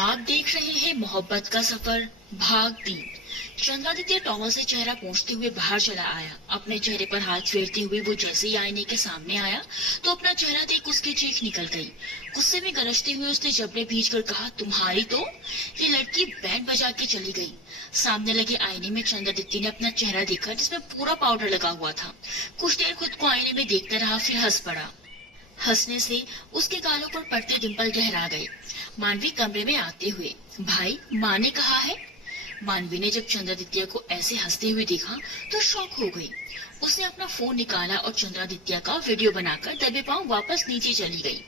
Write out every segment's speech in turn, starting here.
आप देख रहे हैं मोहब्बत का सफर भाग 3। चंद्रादित्य टॉवल से चेहरा पोंछते हुए बाहर चला आया। अपने चेहरे पर हाथ फेरते हुए वो जैसे ही आईने के सामने आया तो अपना चेहरा देख उसकी चीख निकल गई। गुस्से में गरजते हुए उसने जबड़े भींचकर कहा, तुम्हारी तो ये लड़की बैंड बजा के चली गई। सामने लगे आईने में चंद्रादित्य ने अपना चेहरा देखा जिसमें पूरा पाउडर लगा हुआ था। कुछ देर खुद को आईने में देखता रहा, फिर हंस पड़ा। हंसने से उसके गालों पर पड़ते डिंपल गहरा गए। मानवी कमरे में आते हुए, भाई माँ ने कहा है। मानवी ने जब चंद्रादित्य को ऐसे हंसते हुए देखा तो शॉक हो गई। उसने अपना फोन निकाला और चंद्रादित्य का वीडियो बनाकर दबे पांव वापस नीचे चली गई।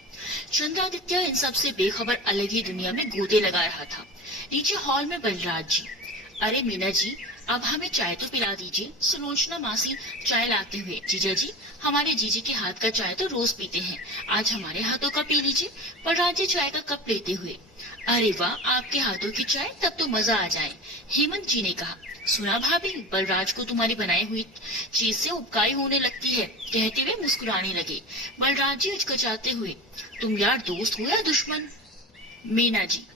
चंद्रादित्य इन सब से बेखबर अलग ही दुनिया में गोते लगा रहा था। नीचे हॉल में बलराज जी, अरे मीना जी अब हमें चाय तो पिला दीजिए। सुलोचना मासी चाय लाते हुए, जीजा जी हमारे जीजी के हाथ का चाय तो रोज पीते हैं, आज हमारे हाथों का पी लीजिए। बलराज जी चाय का कप लेते हुए, अरे वाह आपके हाथों की चाय, तब तो मजा आ जाए। हेमंत जी ने कहा, सुना भाभी बलराज को तुम्हारी बनाई हुई चीज से उबकाई होने लगती है, कहते हुए मुस्कुराने लगे। बलराज जी हिचकिचाते हुए, तुम यार दोस्त हो या दुश्मन। मीना जी,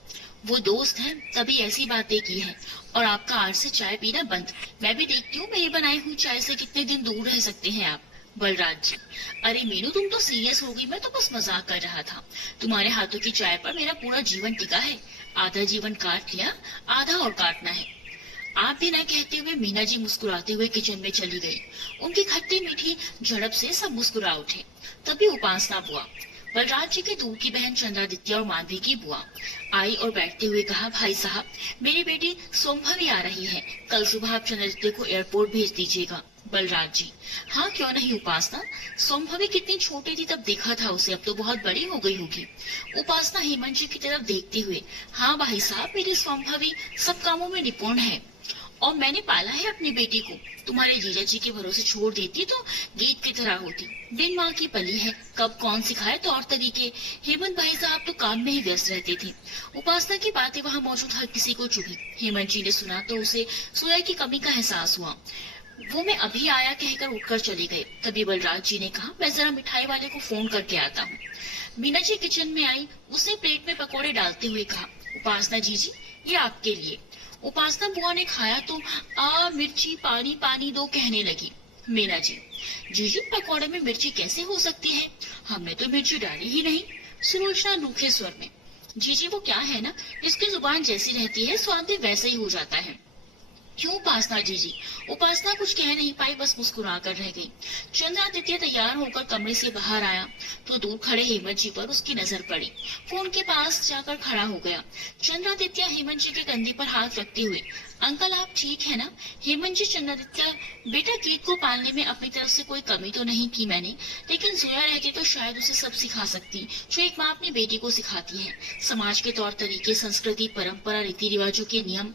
वो दोस्त हैं तभी ऐसी बातें की हैं, और आपका आज से चाय पीना बंद। मैं भी देखती हूँ मेरी बनाई हुई चाय से कितने दिन दूर रह सकते हैं आप। बलराज जी, अरे मीनू तुम तो सीरियस हो गई, मैं तो बस मजाक कर रहा था। तुम्हारे हाथों की चाय पर मेरा पूरा जीवन टिका है। आधा जीवन काट लिया, आधा और काटना है। आप भी न कहते हुए मीना जी मुस्कुराते हुए किचन में चली गई। उनकी खट्टी मीठी झड़प से सब मुस्कुरा उठे। तभी उपासना बुआ, बलराज जी के दूर की बहन चंद्रादित्य और माधवी की बुआ आई और बैठते हुए कहा, भाई साहब मेरी बेटी सोमभवी आ रही है, कल सुबह आप चंद्रादित्य को एयरपोर्ट भेज दीजिएगा। बलराज जी, हाँ क्यों नहीं उपासना, सोमभवी कितनी छोटी थी तब देखा था उसे, अब तो बहुत बड़ी हो गई होगी। उपासना हेमंत जी की तरफ देखते हुए, हाँ भाई साहब मेरी सोमभवी सब कामों में निपुण है, और मैंने पाला है अपनी बेटी को। तुम्हारे जीजा जी के भरोसे छोड़ देती तो गीत की तरह होती। बिन माँ की पली है, कब कौन सिखाए तौर तरीके। हेमंत भाई साहब तो काम में ही व्यस्त रहते थे। उपासना की बातें वहाँ मौजूद हर किसी को चुभी। हेमंत जी ने सुना तो उसे सोया की कमी का एहसास हुआ। वो मैं अभी आया कहकर उठकर चले गए। तभी बलराज जी ने कहा, मैं जरा मिठाई वाले को फोन करके आता हूँ। मीना जी किचन में आई। उसने प्लेट में पकौड़े डालते हुए कहा, उपासना जी ये आपके लिए। उपासना बुआ ने खाया तो आ मिर्ची पानी पानी दो कहने लगी। मीना जी, जीजी पकौड़े में मिर्ची कैसे हो सकती है, हमने तो मिर्ची डाली ही नहीं। सुलोचना रूखे स्वर में, जीजी वो क्या है ना, जिसकी जुबान जैसी रहती है स्वाद भी वैसे ही हो जाता है। क्यों उपासना जीजी। उपासना कुछ कह नहीं पाई, बस मुस्कुरा कर रह गई। चंद्रादित्य तैयार होकर कमरे से बाहर आया तो दूर खड़े हेमंत जी पर उसकी नजर पड़ी। फोन के पास जाकर खड़ा हो गया। चंद्रादित्य हेमंत जी के कंधे पर हाथ रखते हुए, अंकल आप ठीक है ना। हेमंत जी, चंद्रादित्य बेटा गीत को पालने में अपनी तरफ से कोई कमी तो नहीं की मैंने, लेकिन जोया रहती तो शायद उसे सब सिखा सकती जो एक माँ अपनी बेटी को सिखाती है। समाज के तौर तरीके, संस्कृति, परंपरा, रीति रिवाजों के नियम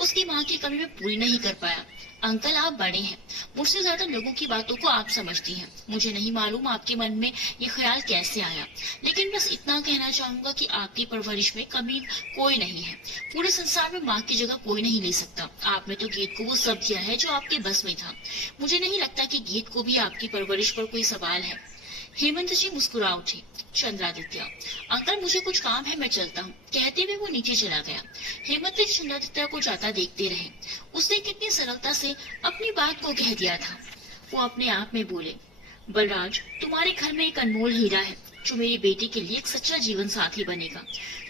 उसकी माँ की कमी में पूरी नहीं कर पाया। अंकल आप बड़े हैं, मुझसे ज्यादा लोगों की बातों को आप समझती हैं। मुझे नहीं मालूम आपके मन में ये ख्याल कैसे आया, लेकिन बस इतना कहना चाहूंगा कि आपकी परवरिश में कमी कोई नहीं है। पूरे संसार में माँ की जगह कोई नहीं ले सकता। आप में तो गीत को वो सब दिया है जो आपके बस में था। मुझे नहीं लगता कि गीत को भी आपकी परवरिश पर कोई सवाल है। हेमंत जी मुस्कुरा उठी। चंद्रादित्य, अंकल मुझे कुछ काम है, मैं चलता हूँ, कहते हुए वो नीचे चला गया। हेमंत जी चंद्रादित्य को जाता देखते रहे। उसने कितनी सरलता से अपनी बात को कह दिया था। वो अपने आप में बोले, बलराज तुम्हारे घर में एक अनमोल हीरा है जो मेरी बेटी के लिए एक सच्चा जीवन साथी बनेगा।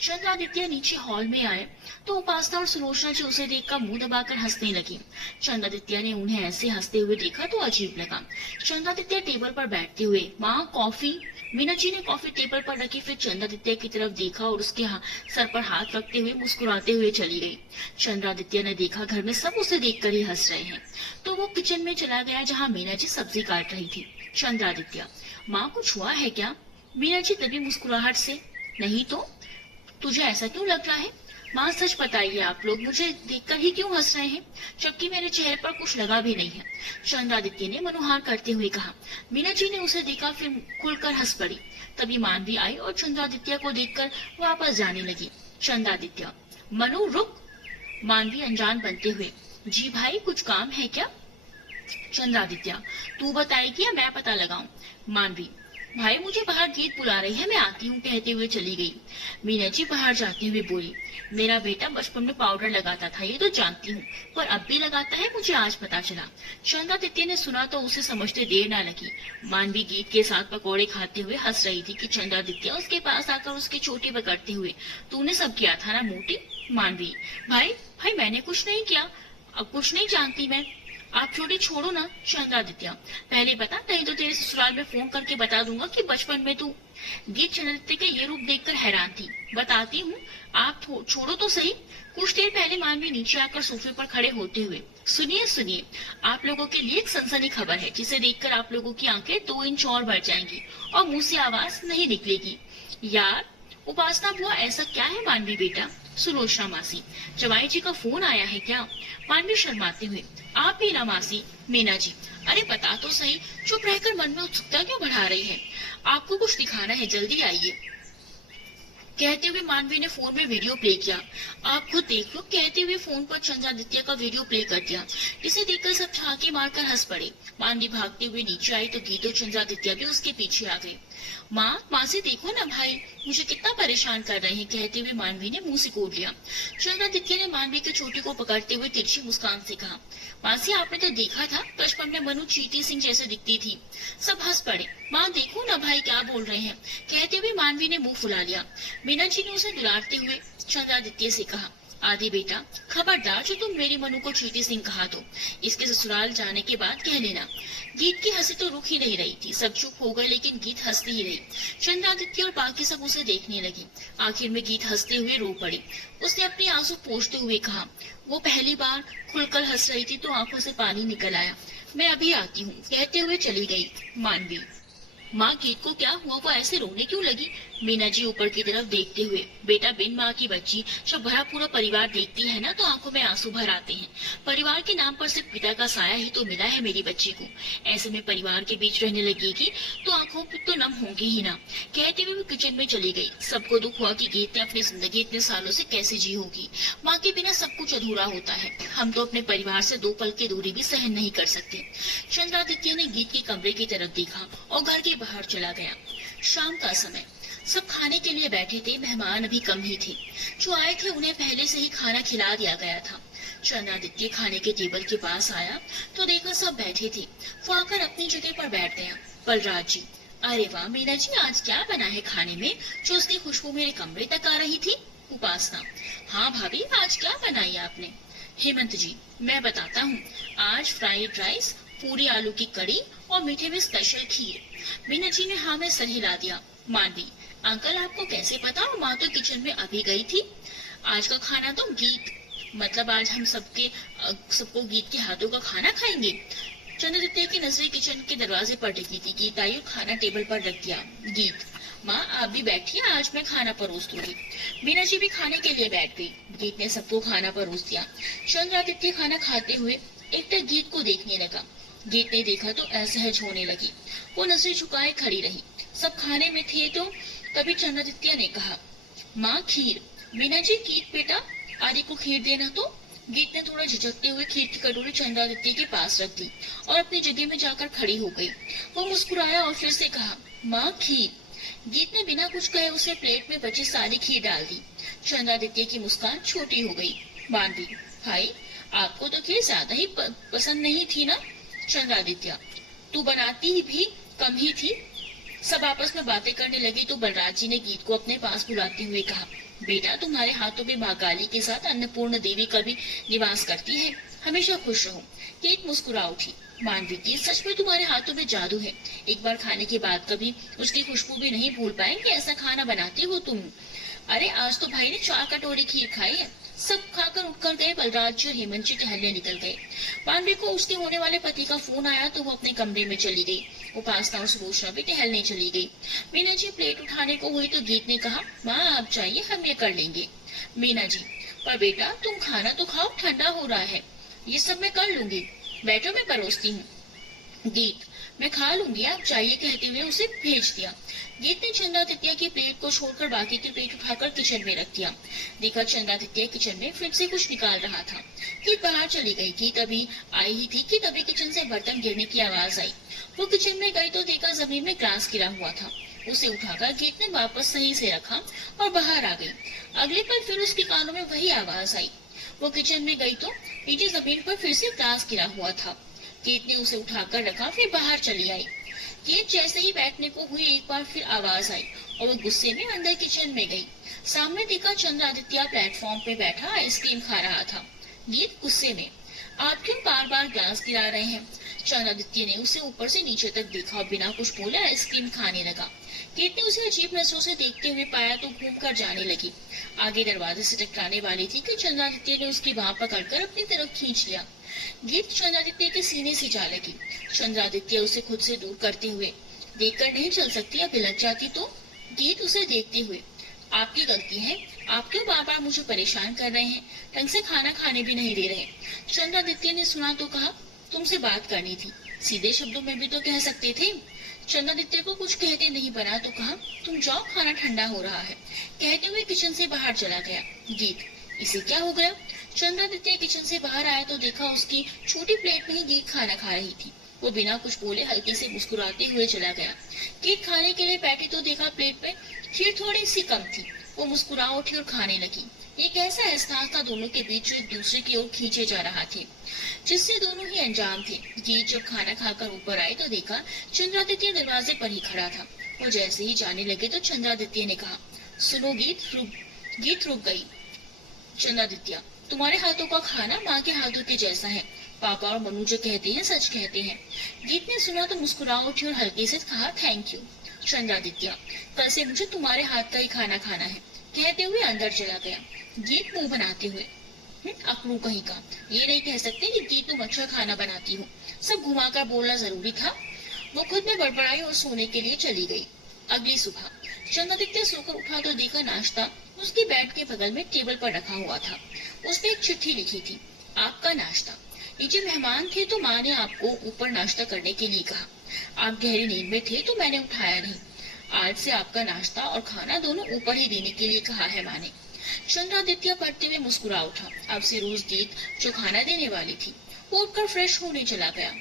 चंद्रादित्य नीचे हॉल में आए तो उपासना और सुलोचना जी उसे देखकर मुंह दबाकर हंसने लगी। चंद्रादित्य ने उन्हें ऐसे हंसते हुए देखा तो अजीब लगा। चंद्रादित्य टेबल पर बैठते हुए, माँ कॉफी। मीना जी ने कॉफी टेबल पर रखी, फिर चंद्रादित्य की तरफ देखा और उसके सर पर हाथ रखते हुए मुस्कुराते हुए चली गई। चंद्रादित्य ने देखा घर में सब उसे देखकर ही हंस रहे हैं तो वो किचन में चला गया जहाँ मीना जी सब्जी काट रही थी। चंद्रादित्य, माँ कुछ हुआ है क्या। मीना जी तभी मुस्कुराहट से, नहीं तो तुझे ऐसा क्यों लग रहा है। माँ सच बताइए, आप लोग मुझे देखकर ही क्यों हंस रहे हैं, जबकि मेरे चेहरे पर कुछ लगा भी नहीं है। चंद्रादित्य ने मनोहार करते हुए कहा। मीना जी ने उसे देखा, फिर खुलकर हंस पड़ी। तभी मानवी आई और चंद्रादित्य को देखकर वापस जाने लगी। चंद्रादित्य, मनु रुक। मानवी अनजान बनते हुए, जी भाई कुछ काम है क्या। चंद्रादित्य, तू बताएगी या मैं पता लगाऊं। मानवी, भाई मुझे बाहर गीत बुला रही है, मैं आती हूँ कहते हुए चली गई। मीना जी बाहर जाते हुए बोली, मेरा बेटा बचपन में पाउडर लगाता था ये तो जानती हूँ, पर अब भी लगाता है, मुझे आज पता चला। चंद्रादित्य ने सुना तो उसे समझते देर ना लगी। मानवी गीत के साथ पकौड़े खाते हुए हंस रही थी कि चंद्रादित्य उसके पास आकर उसकी चोटी पकड़ते हुए, तूने सब किया था ना मोटी। मानवी, भाई भाई मैंने कुछ नहीं किया, अब कुछ नहीं जानती मैं, आप चोटी छोड़ो ना। चंद्रादित्य, पहले बता, नहीं तो तेरे ससुराल में फोन करके बता दूंगा कि बचपन में तू। गीत चंद्रादित्य के ये रूप देखकर हैरान थी। बताती हूँ, आप छोड़ो तो सही। कुछ देर पहले मानवी नीचे आकर सोफे पर खड़े होते हुए, सुनिए सुनिए, आप लोगों के लिए एक सनसनी खबर है जिसे देखकर आप लोगों की आंखें 2 इंच और बढ़ जाएंगी और मुंह से आवाज नहीं निकलेगी। यार उपासना बुआ, ऐसा क्या है मानवी बेटा। सुलोचना मासी, जवाई जी का फोन आया है क्या। मानवी शर्माते हुए, आप भी ना मासी। मीना जी, अरे बता तो सही, चुप रहकर मन में उत्सुकता क्यों बढ़ा रही है, आपको कुछ दिखाना है, जल्दी आइए। कहते हुए मानवी ने फोन में वीडियो प्ले किया। आप खुद देख लो, कहते हुए फोन पर चंद्रादित्य का वीडियो प्ले कर दिया, जिसे देखकर सब छाके मारकर हंस पड़े। मानवी भागते हुए नीचे आई तो गीत और चंद्रादित्य भी उसके पीछे आ गए। माँ से देखो ना भाई, मुझे कितना परेशान कर रहे हैं, कहते हुए मानवी ने मुंह सिकोड़ लिया। चंद्रादित्य ने मानवी की चोटी को पकड़ते हुए तिरछी मुस्कान से कहा, मासी आपने तो देखा था, बचपन में मनु चीटी सिंह जैसे दिखती थी। सब हंस पड़े। माँ देखो ना भाई क्या बोल रहे हैं, कहते हुए मानवी ने मुंह फुला लिया। मीना जी ने उसे दुलारते हुए चंद्रादित्य से कहा, आदि बेटा खबरदार जो तुम मेरी मनु को चीटी सिंह कहा तो इसके ससुराल जाने के बाद कह लेना। गीत की हंसी तो रुक ही नहीं रही थी, सब चुप हो गए, लेकिन गीत हंसती ही रही। चंद्रादित्य और बाकी सब उसे देखने लगे। आखिर में गीत हंसते हुए रो पड़ी। उसने अपने आंसू पोंछते हुए कहा, वो पहली बार खुलकर हंस रही थी तो आंखों से पानी निकल आया, मैं अभी आती हूँ, कहते हुए चली गई। मानवी, माँ गीत को क्या हुआ, वो ऐसे रोने क्यों लगी। मीना जी ऊपर की तरफ देखते हुए, बेटा बिन माँ की बच्ची जब भरा पूरा परिवार देखती है ना तो आंखों में आंसू भर आते हैं। परिवार के नाम पर सिर्फ पिता का साया ही तो मिला है मेरी बच्ची को, ऐसे में परिवार के बीच रहने लगेगी तो आंखों तो नम होंगी ही ना। कहते हुए वो किचन में चली गई। सबको दुख हुआ कि गीत ने अपनी जिंदगी इतने सालों से कैसे जी होगी। माँ के बिना सब कुछ अधूरा होता है, हम तो अपने परिवार से 2 पल की दूरी भी सहन नहीं कर सकते। चंद्रादित्य ने गीत के कमरे की तरफ देखा और घर के बाहर चला गया। शाम का समय, सब खाने के लिए बैठे थे। मेहमान अभी कम ही थे, जो आए थे उन्हें पहले से ही खाना खिला दिया गया था। चंद्रादित्य खाने के टेबल के पास आया तो देखा सब बैठे थे। वो आकर अपनी जगह पर बैठ गया। बलराज जी, अरे वाह मीना जी, आज क्या बना है खाने में जो उसकी खुशबू मेरे कमरे तक आ रही थी। उपासना, हाँ भाभी, आज क्या बनाई आपने। हेमंत जी, मैं बताता हूँ, आज फ्राइड राइस, पूरी आलू की कड़ी और मीठे में स्पेशल खीर। मीना जी ने हाँ में सर हिला दिया। मानवी, अंकल आपको कैसे पता, माँ तो किचन में अभी गई थी। आज का खाना तो गीत, मतलब आज हम सबको गीत के हाथों का खाना खाएंगे। चंद्रादित्य की नजरें किचन के दरवाजे पर टिकी थी। गीत आई और खाना टेबल पर रख दिया। गीत, माँ आप भी बैठिए, आज मैं खाना परोस दूंगी। मीना जी भी खाने के लिए बैठ गई। गीत ने सबको खाना परोस दिया। चंद्रादित्य खाना खाते हुए एकटक गीत को देखने लगा। गीत ने देखा तो असहज होने लगी। वो नजरें झुकाए खड़ी रही। सब खाने में थे तो तभी चंद्रादित्य ने कहा, माँ खीर। मीना जी, गीत बेटा आदि को खीर देना तो। गीत ने थोड़ा झिझकते हुए खीर की कटोरी चंद्रादित्य के पास रख दी और अपनी जगह में जाकर खड़ी हो गई। वो मुस्कुराया और फिर से कहा, माँ खीर। गीत ने बिना कुछ कहे उसे प्लेट में बची सारी खीर डाल दी। चंद्रादित्य की मुस्कान छोटी हो गई। मानवी, भाई आपको तो खीर ज्यादा ही पसंद नहीं थी ना। चंद्रादित्य, तू बनाती भी कम ही थी। सब आपस में बातें करने लगी तो बलराज जी ने गीत को अपने पास बुलाते हुए कहा, बेटा तुम्हारे हाथों में माँ काली के साथ अन्नपूर्ण देवी का भी निवास करती है, हमेशा खुश रहो। गीत मुस्कुरा उठी। मानवी, की सच में तुम्हारे हाथों में जादू है, एक बार खाने के बाद कभी उसकी खुशबू भी नहीं भूल पाएंगे, ऐसा खाना बनाती हो तुम। अरे आज तो भाई ने 4 कटोरी खीर खाई है। सब खाकर उठकर गए। बलराज जी और हेमंत जी टहलने निकल गए। मानवी को उसके होने वाले पति का फोन आया तो वो अपने कमरे में चली गई। उपासना और सुलोचना भी टहलने चली गई। मीना जी प्लेट उठाने को हुई तो गीत ने कहा, माँ आप जाइए, हम ये कर लेंगे। मीना जी, पर बेटा तुम खाना तो खाओ, ठंडा हो रहा है। ये सब मैं कर लूंगी, बैठो मैं परोसती हूँ। गीत, मैं खा लूंगी, आप जाइए, कहते हुए उसे भेज दिया। गीत ने चंद्रादित्य की प्लेट को छोड़कर बाकी की प्लेट उठाकर किचन में रख दिया। देखा चंद्रादित्य किचन में फ्रिज से कुछ निकाल रहा था। गीत बाहर चली गई। गीत अभी आई ही थी कि तभी किचन से बर्तन गिरने की आवाज आई। वो किचन में गई तो देखा जमीन में ग्लास गिरा हुआ था। उसे उठाकर गीत ने वापस सही से रखा और बाहर आ गई। अगले पल फिर उसके कानों में वही आवाज आई। वो किचन में गई तो नीचे जमीन पर फिर से ग्लास गिरा हुआ था। गीत ने उसे उठाकर रखा, फिर बाहर चली आई। गीत जैसे ही बैठने को हुई, एक बार फिर आवाज आई और वो गुस्से में अंदर किचन में गई। सामने देखा चंद्रादित्य प्लेटफॉर्म पे बैठा आइसक्रीम खा रहा था। गीत गुस्से में, आप क्यों बार बार ग्लास गिरा रहे हैं? चंद्रादित्य ने उसे ऊपर से नीचे तक देखा और बिना कुछ बोले आइसक्रीम खाने लगा। गीत ने उसे अजीब नजरों से देखते हुए पाया तो घूम कर जाने लगी। आगे दरवाजे से टकराने वाली थी कि चंद्रादित्य ने उसकी बाह पकड़कर अपनी तरफ खींच लिया। गीत चंद्रादित्य के सीने से जा लगी। चंद्रादित्य उसे खुद से दूर करते हुए, देखकर नहीं चल सकती, अब लग जाती तो? गीत उसे देखते हुए, आपकी गलती है, आप क्यों बार बार मुझे परेशान कर रहे हैं? ढंग से खाना खाने भी नहीं दे रहे। चंद्रादित्य ने सुना तो कहा, तुमसे बात करनी थी, सीधे शब्दों में भी तो कह सकते थे। चंद्रादित्य को कुछ कहते नहीं बना तो कहा, तुम जाओ, खाना ठंडा हो रहा है। कहते हुए किचन से बाहर चला गया। गीत, इसे क्या हो गया? चंद्रादित्य किचन से बाहर आया तो देखा उसकी छोटी प्लेट में ही गीत खाना खा रही थी। वो बिना कुछ बोले हल्के से मुस्कुराते हुए चला गया। गीत खाने के लिए बैठी तो देखा प्लेट में खीर थोड़ी सी कम थी। वो मुस्कुरा उठी और खाने लगी। एक ऐसा एहसास था दोनों के बीच जो एक दूसरे की ओर खींचे जा रहा थे, जिससे दोनों ही अनजान थे। गीत जब खाना खाकर ऊपर आई तो देखा चंद्रादित्य दरवाजे पर ही खड़ा था। वो जैसे ही जाने लगे तो चंद्रादित्य ने कहा, सुनो गीत रुक गई। चंद्रादित्य, तुम्हारे हाथों का खाना माँ के हाथों के जैसा है। पापा और मनु जो कहते हैं सच कहते हैं। गीत ने सुना तो मुस्कुरा उठी और हल्के से कहा, थैंक यू। चंद्रादित्य, कल से मुझे तुम्हारे हाथ का ही खाना खाना है, कहते हुए अंदर चला गया। गीत मुंह बनाते हुए, अकड़ू कहीं का, ये नहीं कह सकते कि गीत तुम अच्छा खाना बनाती हो। सब घुमाकर बोलना जरूरी था। वो खुद में बड़बड़ाई और सोने के लिए चली गई। अगली सुबह चंद्रादित्य सोकर उठा तो देखा नाश्ता उसके बेड के बगल में टेबल पर रखा हुआ था। उसने एक चिट्ठी लिखी थी, आपका नाश्ता। नीचे मेहमान थे तो माँ ने आपको ऊपर नाश्ता करने के लिए कहा। आप गहरी नींद में थे तो मैंने उठाया नहीं। आज से आपका नाश्ता और खाना दोनों ऊपर ही देने के लिए कहा है माँ ने। चंद्रादित्य पढ़ते हुए मुस्कुरा उठा। अब से रोज गीत जो खाना देने वाली थी, वो उठकर फ्रेश होने चला गया।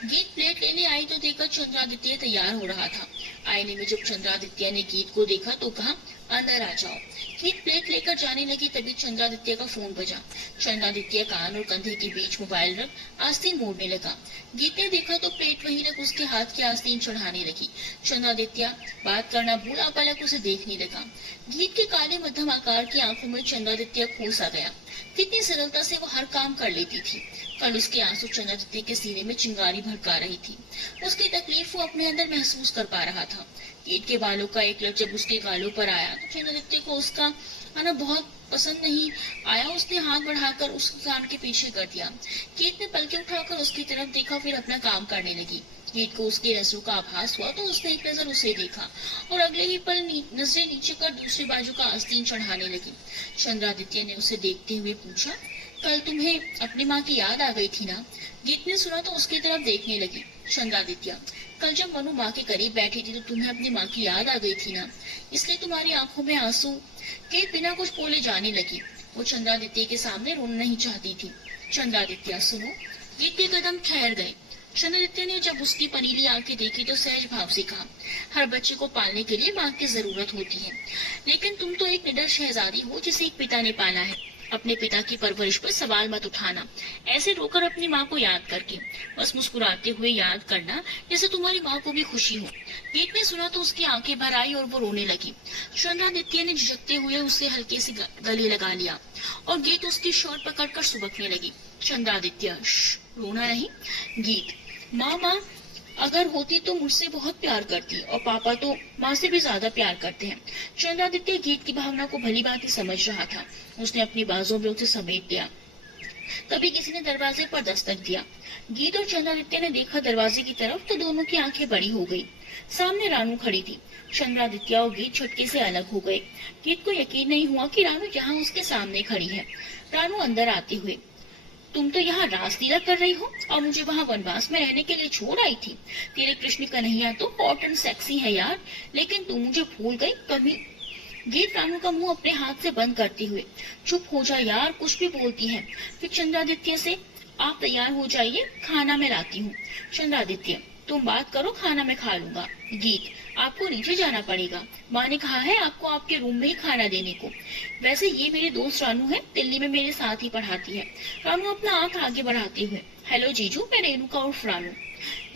गीत प्लेट लेने आई तो देखा चंद्रादित्य तैयार हो रहा था। आईने में जब चंद्रादित्य ने गीत को देखा तो कहा, अंदर आ जाओ। गीत प्लेट लेकर जाने लगी तभी चंद्रादित्य का फोन बजा। चंद्रादित्य कान और कंधे के बीच मोबाइल रख आस्तीन मोड़ने लगा। गीत ने देखा तो प्लेट वहीं रख उसके हाथ की आस्तीन चढ़ाने लगी। चंद्रादित्य बात करना भूला, पलक उसे देखने लगा। गीत के काले मध्यम आकार की आंखों में चंद्रादित्य खो सा गया। कितनी सरलता से वो हर काम कर लेती थी। कल उसके आंसू चंद्रादित्य के सीने में चिंगारी भड़का रही थी। उसकी तकलीफ वो अपने अंदर महसूस कर पा रहा था। गीत के बालों का एक लट जब उसके गालों पर आया तो चंद्रादित्य को उसका आना बहुत पसंद नहीं आया। उसने हाथ बढ़ाकर उसके कान के पीछे कर दिया। गीत ने पलके उठाकर उसकी तरफ देखा, फिर अपना काम करने लगी। गीत को उसके नजरों का आभास हुआ तो उसने एक नजर उसे देखा और अगले ही पल नजरें नीचे कर दूसरी बाजू का आस्तीन चढ़ाने लगी। चंद्रादित्य ने उसे देखते हुए पूछा, कल तुम्हें अपनी माँ की याद आ गई थी ना? गीत ने सुना तो उसकी तरफ देखने लगी। चंद्रादित्य, कल जब मनु माँ के करीब बैठी थी तो तुम्हें अपनी माँ की याद आ गई थी ना, इसलिए तुम्हारी आंखों में आंसू। गीत बिना कुछ बोले जाने लगी। वो चंद्रादित्य के सामने रोना नहीं चाहती थी। चंद्रादित्य, सुनो। गीत के कदम ठहर गए। चंद्रादित्य ने जब उसकी पनीली आंखें देखी तो सहज भाव से कहा, हर बच्चे को पालने के लिए माँ की जरूरत होती है, लेकिन तुम तो एक निडर शहजादी हो जिसे एक पिता ने पाला है। अपने पिता की परवरिश पर सवाल मत उठाना, ऐसे रोकर अपनी माँ को याद करके, बस मुस्कुराते हुए याद करना जैसे तुम्हारी माँ को भी खुशी हो। गीत ने सुना तो उसकी आंखें भर आई और वो रोने लगी। चंद्रादित्य ने झिझकते हुए उसे हल्के से गले लगा लिया और गीत उसकी शर्ट पकड़कर सुबकने लगी। चंद्रादित्य, रोना नहीं। गीत, माँ अगर होती तो मुझसे बहुत प्यार करती और पापा तो माँ से भी ज्यादा प्यार करते हैं। चंद्रादित्य गीत की भावना को भली भांति समझ रहा था। उसने अपनी बाजों में उसे समेट लिया। तभी किसी ने दरवाजे पर दस्तक दिया। गीत और चंद्रादित्य ने देखा दरवाजे की तरफ तो दोनों की आंखें बड़ी हो गई। सामने रानू खड़ी थी। चंद्रादित्य और गीत छुटके से अलग हो गए। गीत को यकीन नहीं हुआ कि रानू यहाँ उसके सामने खड़ी है। रानू अंदर आते हुए, तुम तो यहाँ रासलीला कर रही हो और मुझे वहाँ वनवास में रहने के लिए छोड़ आई थी। तेरे कृष्ण कन्हैया तो हॉट एंड सेक्सी है यार, लेकिन तू मुझे भूल गई कभी। गीत रानू का मुंह अपने हाथ से बंद करते हुए, चुप हो जा यार, कुछ भी बोलती है। फिर चंद्रादित्य से, आप तैयार हो जाइए, खाना मैं लाती हूँ। चंद्रादित्य, तुम बात करो, खाना मैं खा लूंगा। गीत, आपको नीचे जाना पड़ेगा, माँ ने कहा है आपको आपके रूम में ही खाना देने को। वैसे ये मेरी दोस्त रानू है, दिल्ली में मेरे साथ ही पढ़ाती है। रानू अपना आंख आगे बढ़ाते हुए, हेलो जीजू, मैं रेणुका उर्फ रानू।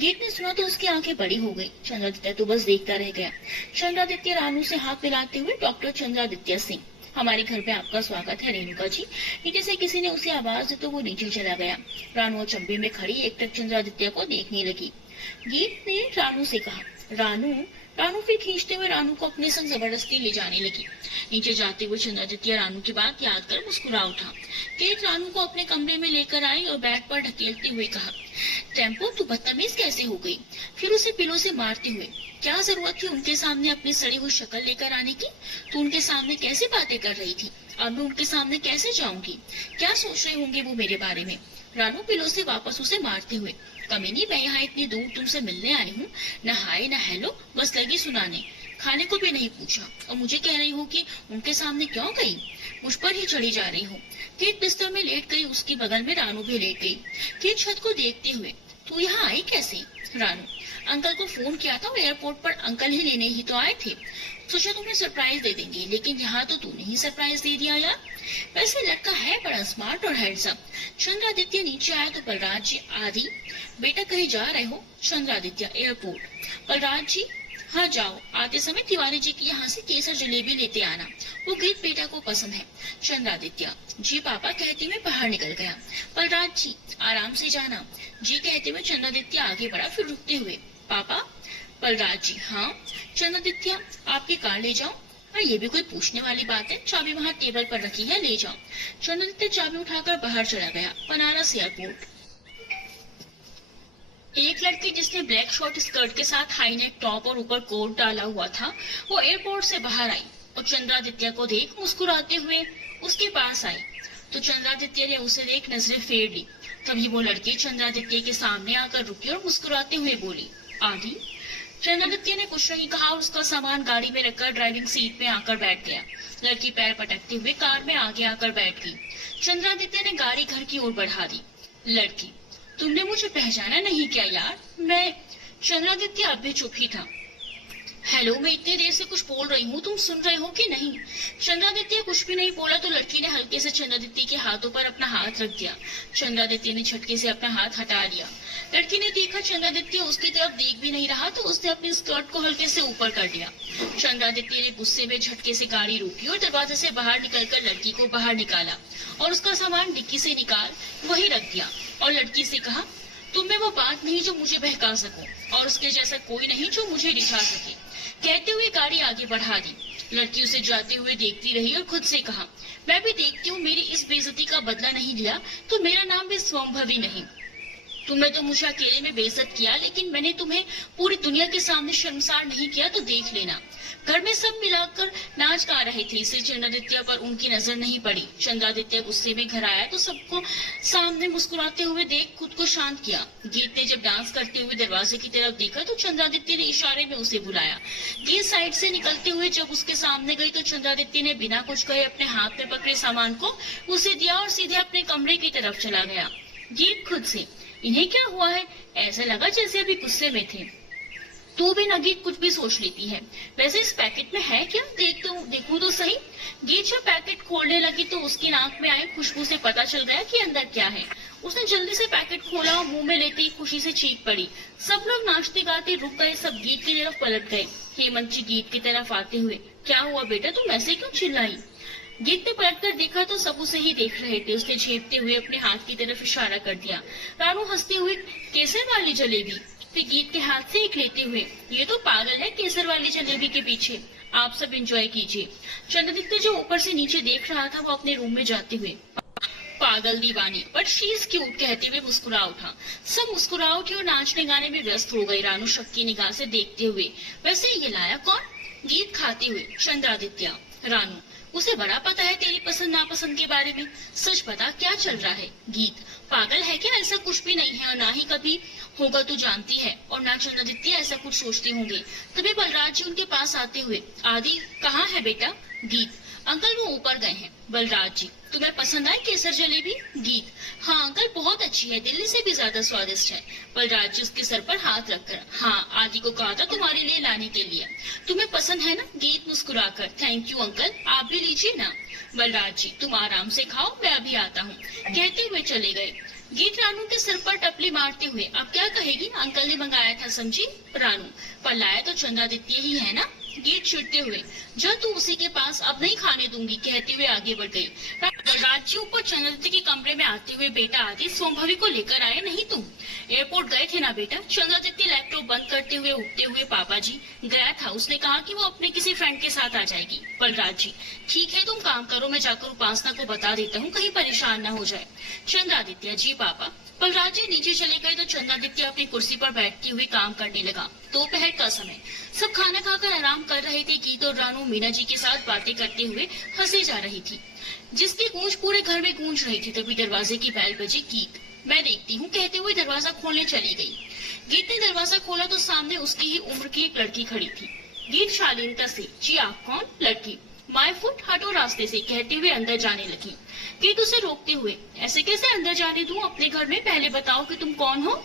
गीत ने सुना तो उसकी आंखें बड़ी हो गई। चंद्रादित्य तो बस देखता रह गया। चंद्रादित्य रानू से हाथ मिलाते हुए, डॉक्टर चंद्रादित्य सिंह, हमारे घर में आपका स्वागत है रेणुका जी। नीचे से किसी ने उसे आवाज दी तो वो नीचे चला गया। रानू अचंभे में खड़ी एकटक चंद्रादित्य को देखने लगी। गीत ने रानू से कहा, रानू। रानू फिर खींचते हुए रानू को अपने संग जबरदस्ती ले जाने लगी। नीचे जाते हुए चंद्रादित्य रानू की बात याद कर मुस्कुरा उठा। केत रानू को अपने कमरे में लेकर आई और बेड पर ढकेलते हुए कहा, टेम्पो, तू बदतमीज कैसे हो गई? फिर उसे पिलो से मारते हुए, क्या जरूरत थी उनके सामने अपनी सड़ी हुई शक्ल लेकर आने की? तू उनके सामने कैसे बातें कर रही थी? अब मैं उनके सामने कैसे जाऊंगी? क्या सोच रहे होंगे वो मेरे बारे में? रानू पिलो से वापस उसे मारते हुए, कमीनी, मैं यहाँ इतनी दूर तुमसे मिलने आई हूँ, न हाय न हेलो, बस लगी सुनाने। खाने को भी नहीं पूछा और मुझे कह रही हो कि उनके सामने क्यों गई? मुझ पर ही चढ़ी जा रही हो। केट बिस्तर में लेट गई, उसके बगल में रानू भी लेट गई। केट छत को देखते हुए, तू यहाँ आई कैसे? रानू, अंकल को फोन किया था, एयरपोर्ट पर अंकल ही लेने ही तो आए थे। सोचा तुम्हें सरप्राइज दे देंगे, लेकिन यहाँ तो तूने ही सरप्राइज दे दिया यार। वैसे लड़का है बड़ा स्मार्ट और हैंडसम। चंद्रादित्य नीचे आया तो बलराज जी, आदि बेटा कहीं जा रहे हो? चंद्रादित्य, एयरपोर्ट। बलराज जी, हाँ जाओ, आते समय तिवारी जी की यहाँ से केसर जलेबी लेते आना, वो गीत बेटा को पसंद है। चंद्रादित्य, जी पापा कहते हुए बाहर निकल गया। बलराज जी, आराम से जाना, जी कहते हुए चंद्रादित्य आगे बढ़ा, फिर रुकते हुए, पापा। बलराज जी, हाँ। चंद्रादित्य, आपकी कार ले जाओ। और ये भी कोई पूछने वाली बात है, चाबी वहाँ टेबल पर रखी है, ले जाओ। चंद्रादित्य चाबी उठाकर बाहर चला गया। बनारस एयरपोर्ट। एक लड़की जिसने ब्लैक शॉर्ट स्कर्ट के साथ हाई नेक टॉप और ऊपर कोट डाला हुआ था, वो एयरपोर्ट से बाहर आई और चंद्रादित्य को देख मुस्कुराते हुए उसके पास आई। तो चंद्रादित्य ने उसे देख नजरें फेर ली। तभी वो लड़की चंद्रादित्य के सामने आकर रुकी और मुस्कुराते हुए बोली, आदि। चंद्रादित्य ने कुछ नहीं कहा और उसका सामान गाड़ी में रखकर ड्राइविंग सीट में आकर बैठ गया। लड़की पैर पटकते हुए कार में आगे आकर बैठ गई। चंद्रादित्य ने गाड़ी घर की ओर बढ़ा दी। लड़की, तुमने मुझे पहचाना नहीं क्या यार? मैं। चंद्रादित्य अब भी चुप ही था। हेलो, मैं इतनी देर से कुछ बोल रही हूँ, तुम सुन रहे हो कि नहीं? चंद्रादित्य कुछ भी नहीं बोला तो लड़की ने हल्के से चंद्रादित्य के हाथों पर अपना हाथ रख दिया। चंद्रादित्य ने झटके से अपना हाथ हटा लिया। लड़की ने देखा चंद्रादित्य उसकी तरफ देख भी नहीं रहा तो उसने अपनी स्कर्ट को हल्के से ऊपर कर दिया। चंद्रादित्य ने गुस्से में झटके से गाड़ी रोकी और दरवाजे से बाहर निकलकर लड़की को बाहर निकाला और उसका सामान डिक्की से निकाल वही रख दिया और लड़की से कहा, तुम में वो बात नहीं जो मुझे बहका सको और उसके जैसा कोई नहीं जो मुझे दिखा सके। कहते हुए गाड़ी आगे बढ़ा दी। लड़की उसे जाते हुए देखती रही और खुद से कहा, मैं भी देखती हूँ, मेरी इस बेइज्जती का बदला नहीं लिया तो मेरा नाम भी स्वंभवी नहीं। तुमने तो मुझे अकेले में बेइज्जत किया, लेकिन मैंने तुम्हें पूरी दुनिया के सामने शर्मसार नहीं किया तो देख लेना। घर में सब मिलाकर नाच गा रहे थे, इसलिए चंद्रादित्य पर उनकी नजर नहीं पड़ी। चंद्रादित्य गुस्से में घर आया तो सबको सामने मुस्कुराते हुए देख खुद को शांत किया। गीत ने जब डांस करते हुए दरवाजे की तरफ देखा तो चंद्रादित्य ने इशारे में उसे बुलाया। गीत साइड से निकलते हुए जब उसके सामने गई तो चंद्रादित्य ने बिना कुछ कहे अपने हाथ में पकड़े सामान को उसे दिया और सीधे अपने कमरे की तरफ चला गया। गीत खुद से, इन्हें क्या हुआ है? ऐसा लगा जैसे अभी गुस्से में थे। तू भी नगीत कुछ भी सोच लेती है। वैसे इस पैकेट में है क्या? देखूं तो सही। गीत जब पैकेट खोलने लगी तो उसकी नाक में आई खुशबू से पता चल गया कि अंदर क्या है। उसने जल्दी से पैकेट खोला और मुंह में लेते ही खुशी से चीख पड़ी। सब लोग नाचते गाते रुक गए, सब गीत की तरफ पलट गए। हेमंत जी गीत की तरफ आते हुए, क्या हुआ बेटा, तुम ऐसे क्यों चिल्लाई? गीत ने पलटकर देखा तो सब उसे ही देख रहे थे। उसने झेपते हुए अपने हाथ की तरफ इशारा कर दिया। रानू हंसते हुए, केसर वाली जलेबी। फिर गीत के हाथ से एक लेते हुए, ये तो पागल है केसर वाली जलेबी के पीछे, आप सब एंजॉय कीजिए। चंद्रादित्य जो ऊपर से नीचे देख रहा था वो अपने रूम में जाते हुए, पागल दीवानी बट शी इज क्यूट कहते हुए मुस्कुरा उठा। सब मुस्कुरा उठे और नाचने गाने में व्यस्त हो गए, रानू शक की निगाह से देखते हुए। वैसे ये लाया कौन? गीत खाते हुए, चंद्रादित्य। रानू, उसे बड़ा पता है तेरी पसंद नापसंद के बारे में, सच बता क्या चल रहा है? गीत, पागल है क्या? ऐसा कुछ भी नहीं है और ना ही कभी होगा, तू जानती है, और ना चंद्रादित्य ऐसा कुछ सोचते होंगे। तभी बलराज जी उनके पास आते हुए, आदि कहाँ है बेटा? गीत, अंकल वो ऊपर गए हैं। बलराज जी, तुम्हें पसंद आई केसर जलेबी? गीत, हाँ अंकल बहुत अच्छी है, दिल्ली से भी ज्यादा स्वादिष्ट है। बलराज जी उसके सर पर हाथ रखकर, हाँ आदि को कहा था तुम्हारे लिए लाने के लिए। तुम्हें पसंद है ना? गीत मुस्कुराकर, थैंक यू अंकल, आप भी लीजिए ना। बलराज जी, तुम आराम से खाओ, मैं अभी आता हूँ, कहते हुए चले गए। गीत रानू के सिर पर टपली मारते हुए, अब क्या कहेगी, अंकल ने मंगाया था समझी। रानू, पर लाया तो चंद्रादित्य ही है ना। गीत चिढ़ते हुए, जा तू उसी के पास, अब नहीं खाने दूंगी, कहते हुए आगे बढ़ गई। राज्य ऊपर चंद्रादित्य के कमरे में आते हुए, बेटा आदि सोमभवी को लेकर आए नहीं तुम? एयरपोर्ट गए थे ना बेटा? चंद्रादित्य लैपटॉप बंद करते हुए उठते हुए, पापा जी गया था, उसने कहा कि वो अपने किसी फ्रेंड के साथ आ जाएगी। बलराज जी, ठीक है तुम काम करो, मैं जाकर उपासना को बता देता हूँ, कहीं परेशान न हो जाए। चंद्रादित्य, जी पापा। बलराज जी नीचे चले गए तो चंद्रादित्य अपनी कुर्सी पर बैठते हुए काम करने लगा। दोपहर का समय, सब खाना खाकर आराम कर रहे थे। गीत और रानू मीना जी के साथ बातें करते हुए हंसे जा रही थी, जिसकी गूंज पूरे घर में गूंज रही थी। तभी दरवाजे की बैल बजी। गीत, मैं देखती हूँ, कहते हुए दरवाजा खोलने चली गई। गीत ने दरवाजा खोला तो सामने उसकी ही उम्र की एक लड़की खड़ी थी। गीत शालीनता से, जी आप कौन? लड़की, माय फुट, हटो रास्ते से, कहते हुए अंदर जाने लगी। गीत उसे रोकते हुए, ऐसे कैसे अंदर जाने दूं अपने घर में, पहले बताओ कि तुम कौन हो?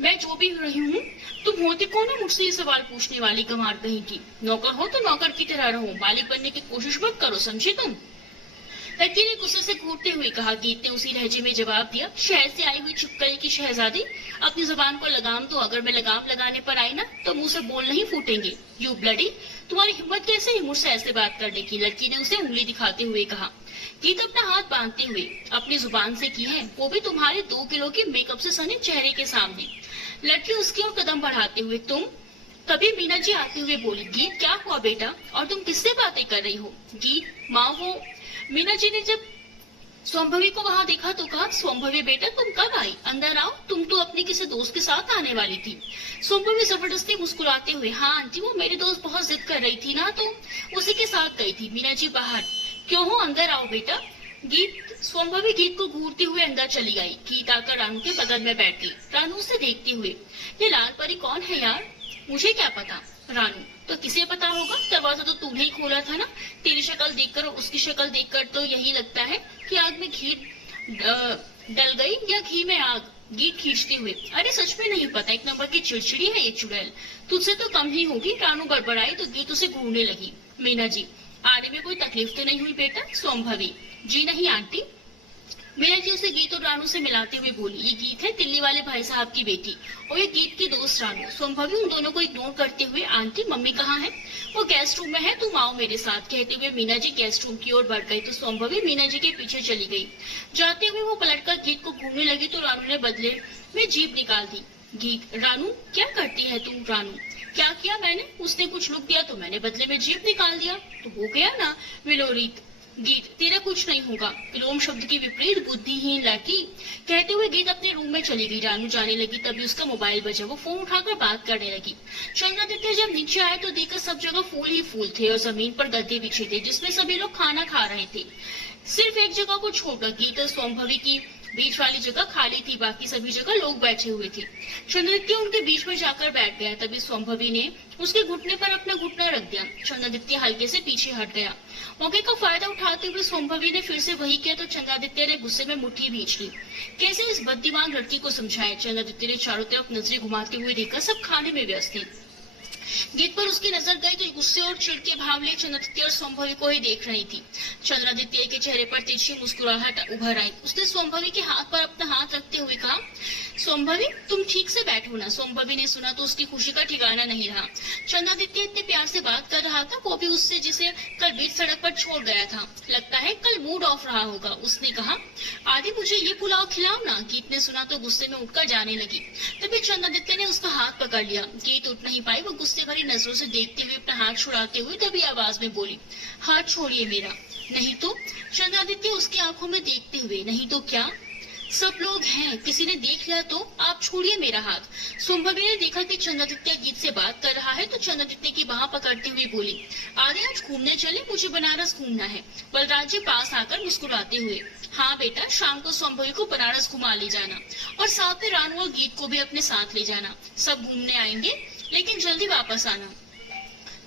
मैं जो भी रही हूँ, तुम होते कौन हो मुझसे ये सवाल पूछने वाली गंवार कहीं की? नौकर हो तो नौकर की तरह रहो, मालिक बनने की कोशिश मत करो, समझे तुम? लड़की ने गुस्से से घूरते हुए कहा। गीत ने उसी लहजे में जवाब दिया, शहर से आई हुई चुपकली की शहजादी, अपनी जुबान को लगाम दो, अगर मैं लगाम लगाने पर आई ना तो मुंह से बोल नहीं फूटेंगे। यू ब्लडी, तुम्हारी हिम्मत कैसे है मुझसे ऐसे बात करने की? लड़की ने उसे उंगली दिखाते हुए कहा। गीत अपना हाथ बांधते हुए, अपनी जुबान से की है, वो भी तुम्हारे 2 किलो के मेकअप से सने चेहरे के सामने। लड़की उसकी ओर कदम बढ़ाते हुए, तुम? तभी मीना जी आते हुए बोली। गीत, क्या हुआ बेटा, और तुम किससे बातें कर रही हो? गीत, माँ वो। मीना जी ने जब सोमभवी को वहां देखा तो कहा, सोमभवी बेटा तुम कब आई, अंदर आओ, तुम तो अपने किसी दोस्त के साथ आने वाली थी। सोमभवी जबरदस्ती मुस्कुराते हुए, हाँ आंटी, वो मेरी दोस्त बहुत जिद कर रही थी ना, तो उसी के साथ गई थी। मीना जी बाहर, क्यों हो, अंदर आओ बेटा। गीत, सोमभवी गीत को घूरते हुए अंदर चली गई। गीत आकर रानू के बगल में बैठ गई, रानू से देखते हुए, ये लाल परी कौन है यार? मुझे क्या पता। रानू, तो किसे पता होगा, दरवाजा तो तूने ही खोला था ना। तेरी शक्ल देखकर और उसकी शक्ल देखकर तो यही लगता है कि आग में घी डल गई या घी में आग। गीत खींचते हुए, अरे सच में नहीं पता, एक नंबर की चिड़चिड़ी है ये चुड़ैल, तुझसे तो कम ही होगी। रानू बड़बड़ाई तो गीत उसे घूरने लगी। मीना जी, आने में कोई तकलीफ तो नहीं हुई बेटा? सोमभवी, जी नहीं आंटी। मीना जी उसे गीत और रानू से मिलाते हुए बोली, ये गीत है दिल्ली वाले भाई साहब की बेटी, और ये गीत की दोस्त रानू। सोमभवी उन दोनों को इग्नोर करते हुए, आंटी मम्मी कहाँ है? वो गेस्ट रूम में है, तुम आओ मेरे साथ, कहते हुए मीना जी गेस्ट रूम की ओर बढ़ गई तो सोमभवी मीना जी के पीछे चली गई। जाते हुए वो पलटकर गीत को घूमने लगी तो रानू ने बदले में जीभ निकाल दी। गीत, रानू क्या करती है तुम? रानू, क्या किया मैंने? उसने कुछ लुक दिया तो मैंने बदले में जीभ निकाल दिया, तो हो गया ना विलोरित। गीत, तेरा कुछ नहीं होगा, विलोम शब्द की विपरीत बुद्धिहीन लड़की, कहते हुए गीत अपने रूम में चली गई। रानू जाने लगी तभी उसका मोबाइल बजा, वो फोन उठाकर बात करने लगी। चंद्रादित्य जब नीचे आए तो देखकर सब जगह फूल ही फूल थे और जमीन पर गद्दे बिछे थे जिसमें सभी लोग खाना खा रहे थे। सिर्फ एक जगह को छोड़कर, गीत और सोमभवी की बीच वाली जगह खाली थी, बाकी सभी जगह लोग बैठे हुए थे। चंद्रादित्य उनके बीच में जाकर बैठ गया, तभी सोमभवी ने उसके घुटने पर अपना घुटना रख दिया। चंद्रादित्य हल्के से पीछे हट गया। मौके का फायदा उठाते हुए सोमभवी ने फिर से वही किया तो चंद्रादित्य ने गुस्से में मुट्ठी भींच ली। कैसे इस बुद्धिमान लड़की को समझाए? चंद्रादित्य ने चारों तरफ नजरें घुमाते हुए देखा, सब खाने में व्यस्त थे। गीत पर उसकी नजर गई तो गुस्से और चिढ़ के भाव ले चंद्रादित्य और सोमभवी को ही देख रही थी। चंद्रादित्य के चेहरे पर तिरछी मुस्कुराहट उभर आई। उसने सोमभवी के हाथ पर अपना हाथ रखते हुए कहा, सोमभवी तुम ठीक से बैठो ना। सोमभवी ने सुना तो उसकी खुशी का ठिकाना नहीं रहा। चंद्रादित्य इतने प्यार से बात कर रहा था, वो भी उससे जिसे कल बीच सड़क पर छोड़ गया था। लगता है कल मूड ऑफ रहा होगा। उसने कहा, आदि मुझे ये पुलाव खिलाओ ना। गीत ने सुना तो गुस्से में उठकर जाने लगी। तभी चंद्रादित्य ने उसका हाथ पकड़ लिया। गीत उठ नहीं पाई, वो गुस्से भरी नजरों से देखते हुए अपना हाथ छुड़ाते हुए तभी आवाज में बोली, हाथ छोड़िए मेरा। नहीं तो? चंद्रादित्य उसकी आंखों में देखते हुए, नहीं तो क्या? सब लोग हैं, किसी ने देख लिया तो? आप छोड़िए मेरा हाथ। सोमभवी ने देखा कि चंद्रादित्य गीत से बात कर रहा है तो चंद्रादित्य की बाह पकड़ते हुए बोली, आगे आज घूमने चले, मुझे बनारस घूमना है। बलराज जी पास आकर मुस्कुराते हुए, हाँ बेटा, शाम को सोमभवी को बनारस घुमा ले जाना और साथ में रानू और गीत को भी अपने साथ ले जाना। सब घूमने आएंगे लेकिन जल्दी वापस आना।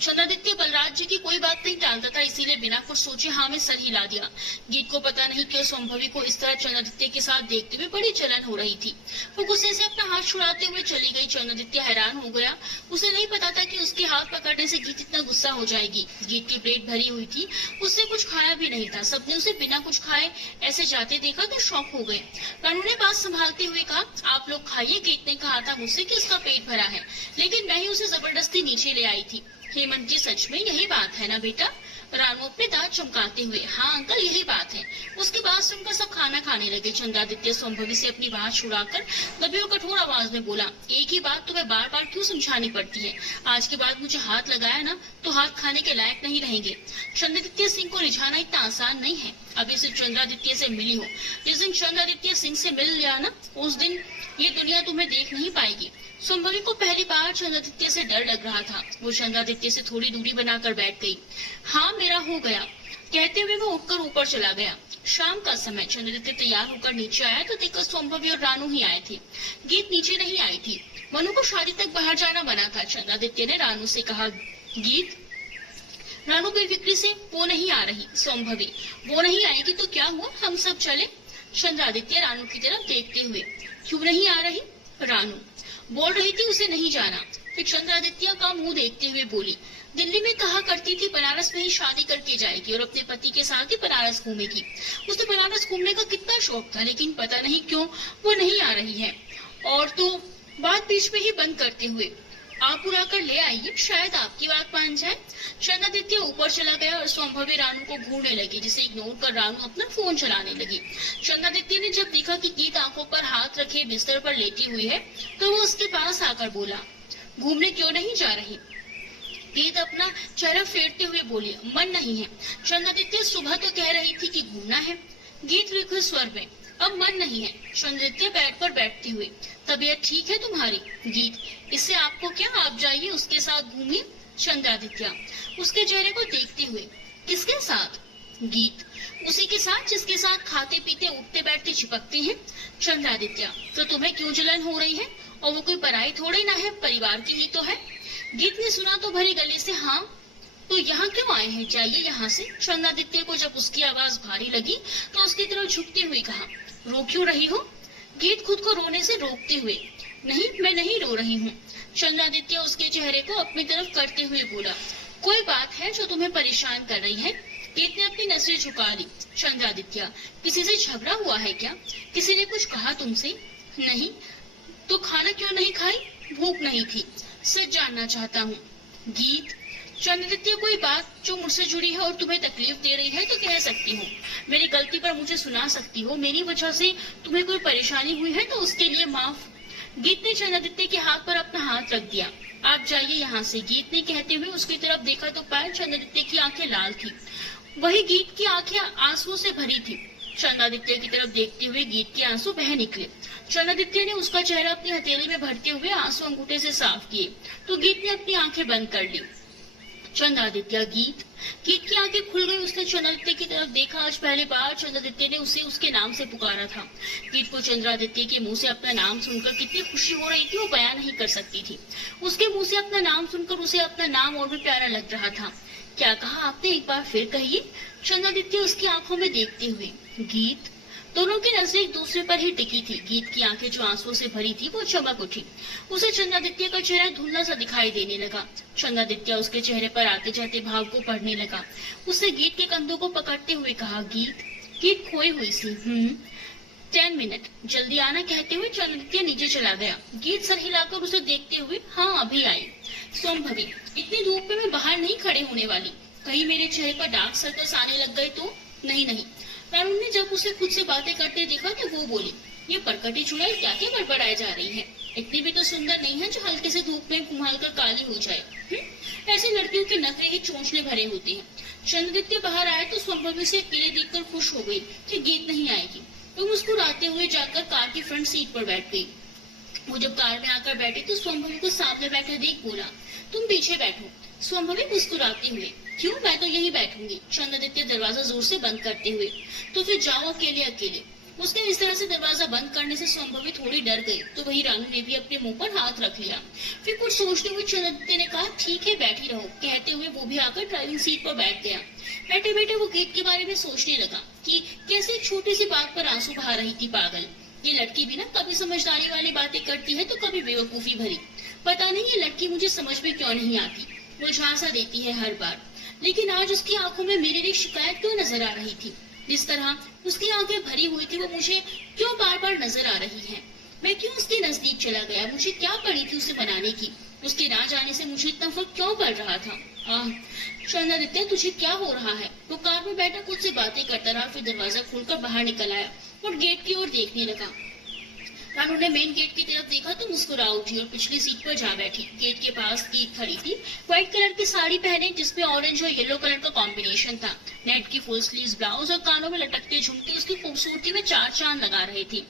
चंद्रादित्य बलराज जी की कोई बात नहीं टालता था, इसीलिए बिना कुछ सोचे हाँ में सर हिला दिया। गीत को पता नहीं क्यों संभवी को इस तरह चंद्रादित्य के साथ देखते हुए बड़ी जलन हो रही थी। वो गुस्से से अपना हाथ छुड़ाते हुए चली गई। चंद्रादित्य हैरान हो गया। उसे नहीं पता था कि उसके हाथ पकड़ने से गीत इतना गुस्सा हो जाएगी। गीत की प्लेट भरी हुई थी, उससे कुछ खाया भी नहीं था। सबने उसे बिना कुछ खाए ऐसे जाते देखा तो शॉक हो गए। रानू ने बात संभालते हुए कहा, आप लोग खाइए। गीत ने कहा था मुझसे कि उसका पेट भरा है, लेकिन मैं ही उसे जबरदस्ती नीचे ले आई थी। हेमंत जी, सच में यही बात है ना बेटा? रानू अपने दांत चमकाते हुए, हाँ अंकल यही बात है। उसकी बात सुनकर सब खाना खाने लगे। चंद्रादित्य संभवी से अपनी बात छुड़ाकर दबी और कठोर आवाज में बोला, एक ही बात तुम्हें बार बार क्यों समझानी पड़ती है? आज के बाद मुझे हाथ लगाया ना तो हाथ खाने के लायक नहीं रहेंगे। चंद्रादित्य सिंह को रिझाना इतना आसान नहीं है। अभी सिर्फ चंद्रादित्य से मिली हो, जिस दिन चंद्रादित्य सिंह से मिल लिया ना, उस दिन ये दुनिया तुम्हें देख नहीं पाएगी। संभवी को पहली बार चंद्रादित्य से डर लग रहा था। वो चंद्रादित्य से थोड़ी दूरी बनाकर बैठ गई। हाँ मेरा हो गया, कहते हुए वो उठकर ऊपर चला गया। शाम का समय चंद्रादित्य तैयार होकर नीचे आया तो देखकर संभवी और रानू ही आए थे। गीत नीचे नहीं आई थी। मनु को शादी तक बाहर जाना मना था। चंद्रादित्य ने रानू से कहा, गीत। रानू बेफिक्री से, वो नहीं आ रही। संभवी, वो नहीं आएगी तो क्या हुआ, हम सब चले। चंद्रादित्य रानू की तरफ देखते हुए, क्यों नहीं आ रही? रानू बोल रही थी उसे नहीं जाना। फिर चंद्रादित्य का मुंह देखते हुए बोली, दिल्ली में कहा करती थी बनारस में ही शादी करके जाएगी और अपने पति के साथ ही बनारस घूमेगी। उसे बनारस घूमने का कितना शौक था, लेकिन पता नहीं क्यों वो नहीं आ रही है। और तो बात बीच में ही बंद करते हुए, आप बुला कर ले आइए, शायद आपकी बात मान जाए। चंद्रादित्य ऊपर चला गया और संभवी रानू को घूरने लगी, जिसे इग्नोर कर रानू अपना फोन चलाने लगी। चंद्रादित्य ने जब देखा कि गीत आंखों पर हाथ रखे बिस्तर पर लेटी हुई है तो वो उसके पास आकर बोला, घूमने क्यों नहीं जा रही? गीत अपना चेहरा फेरते हुए बोली, मन नहीं है। चंद्रादित्य सुबह तो कह रही थी कि घूमना है। गीत विकृत स्वर में, अब मन नहीं है। चंद्रादित्य बेड पर बैठते हुए, तबीयत ठीक है तुम्हारी? गीत, इससे आपको क्या, आप जाइए उसके साथ घूमिए। चंद्रादित्य उसके चेहरे को देखते हुए, किसके साथ? गीत, उसी के साथ जिसके साथ खाते पीते उठते बैठते चिपकते हैं। चंद्रादित्य, तो तुम्हें क्यों जलन हो रही है? और वो कोई पराई थोड़ी ना है, परिवार की ही तो है। गीत ने सुना तो भरे गले से, हाँ तो यहाँ क्यों आए हैं, जाइए यहाँ से। चंद्रादित्य को जब उसकी आवाज भारी लगी तो उसकी तरफ झुकती हुई कहा, रो क्यों रही हो? गीत खुद को रोने से रोकते हुए, नहीं मैं नहीं रो रही हूँ। चंद्रादित्य उसके चेहरे को अपनी तरफ करते हुए बोला, कोई बात है जो तुम्हें परेशान कर रही है? गीत ने अपनी नजरें झुका ली। चंद्रादित्य, किसी से झगड़ा हुआ है क्या? किसी ने कुछ कहा तुमसे? नहीं। तो खाना क्यों नहीं खाई? भूख नहीं थी। सच जानना चाहता हूँ। गीत, चंद्रादित्य, कोई बात जो मुझसे जुड़ी है और तुम्हें तकलीफ दे रही है तो कह सकती हूँ। मेरी गलती पर मुझे सुना सकती हो। मेरी वजह से तुम्हें कोई परेशानी हुई है तो उसके लिए माफ। गीत ने चंद्रादित्य के हाथ पर अपना हाथ रख दिया। आप जाइए यहाँ से। गीत ने कहते हुए उसकी तरफ देखा तो पाया चंद्रादित्य की आंखें लाल थी। वही गीत की आंखें आंसुओं से भरी थी। चंद्रादित्य की तरफ देखते हुए गीत के आंसू बह निकले। चंद्रादित्य ने उसका चेहरा अपनी हथेली में भरते हुए आंसू अंगूठे से साफ किए तो गीत ने अपनी आंखें बंद कर ली। चंद्रादित्य, गीत की आंखें खुल गई। उसने चंद्रादित्य की तरफ देखा। आज पहली बार चंद्रादित्य ने उसे उसके नाम से पुकारा था। गीत को चंद्रादित्य के मुंह से अपना नाम सुनकर कितनी खुशी हो रही थी वो बयान नहीं कर सकती थी। उसके मुंह से अपना नाम सुनकर उसे अपना नाम और भी प्यारा लग रहा था। क्या कहा आपने, एक बार फिर कहिए। चंद्रादित्य उसकी आंखों में देखते हुए, गीत। दोनों की नजरें एक दूसरे पर ही टिकी थी। गीत की आंखें जो आंसुओं से भरी थी वो चमक उठी। उसे चंद्रादित्य का चेहरा धुंधला सा दिखाई देने लगा। चंद्रादित्य उसके चेहरे पर आते जाते भाव को पढ़ने लगा। उसने गीत के कंधों को पकड़ते हुए कहा, गीत खोई हुई सी। 10 मिनट, जल्दी आना, कहते हुए चंद्रादित्य नीचे चला गया। गीत सर हिलाकर उसे देखते हुए, हाँ अभी आई। संभवी, इतनी धूप में मैं बाहर नहीं खड़े होने वाली। कहीं मेरे चेहरे पर डार्क सर्कल्स आने लग गए तो? नहीं। रानू ने जब उसे खुद से बातें करते देखा तो वो बोली, ये परकटी चुड़ैल क्या क्या बड़बड़ाए जा रही है। इतनी भी तो सुंदर नहीं है जो हल्के से धूप में घुमाल कर काली हो जाए। ऐसी लड़कियों के नखरे ही चोंचले भरे होते हैं। चंद्रादित्य बाहर आए तो संभवी से अकेले देखकर खुश हो गई कि गीत नहीं आएगी। तो मुस्कुराते हुए जाकर कार की फ्रंट सीट पर बैठ गई। वो जब कार में आकर बैठी तो संभवी को सामने बैठे देख बोला, तुम पीछे बैठो। संभवी मुस्कुराते हुए, क्यों, मैं तो यहीं बैठूंगी। चंद्रादित्य दरवाजा जोर से बंद करते हुए, तो फिर जाओ अकेले। उसने इस तरह से दरवाजा बंद करने से संभवी थोड़ी डर गई, तो वही रानू ने भी अपने मुंह पर हाथ रख लिया। फिर कुछ सोचते हुए चंद्रादित्य ने कहा, ठीक है बैठी रहो, कहते हुए वो भी आकर ड्राइविंग सीट पर बैठ गया। बैठे बैठे वो गीत के बारे में सोचने लगा कि कैसे एक छोटी सी बात पर आंसू बहा रही थी। पागल, ये लड़की भी ना कभी समझदारी वाली बातें करती है तो कभी बेवकूफी भरी। पता नहीं ये लड़की मुझे समझ में क्यों नहीं आती, वो झांसा देती है हर बार। लेकिन आज उसकी आंखों में मेरे लिए शिकायत क्यों नजर आ रही थी? जिस तरह उसकी आंखें भरी हुई थी वो मुझे क्यों बार बार नजर आ रही है? मैं क्यों उसके नजदीक चला गया? मुझे क्या पड़ी थी उसे मनाने की? उसके ना जाने से मुझे इतना फर्क क्यों पड़ रहा था? चंद्रादित्य, तुझे क्या हो रहा है? वो कार में बैठा खुद से बातें करता रहा, फिर दरवाजा खोलकर बाहर निकल आया और गेट की ओर देखने लगा। रानू ने मेन गेट की तरफ देखा तो मुस्कुरा उठी और पिछली सीट पर जा बैठी। गेट के पास गीत खड़ी थी, व्हाइट कलर की साड़ी पहने जिसमें ऑरेंज और येलो कलर का कॉम्बिनेशन था। नेट की फुल स्लीव्स ब्लाउज और कानों में लटकते झुमके उसकी खूबसूरती में चार चांद लगा रहे थे।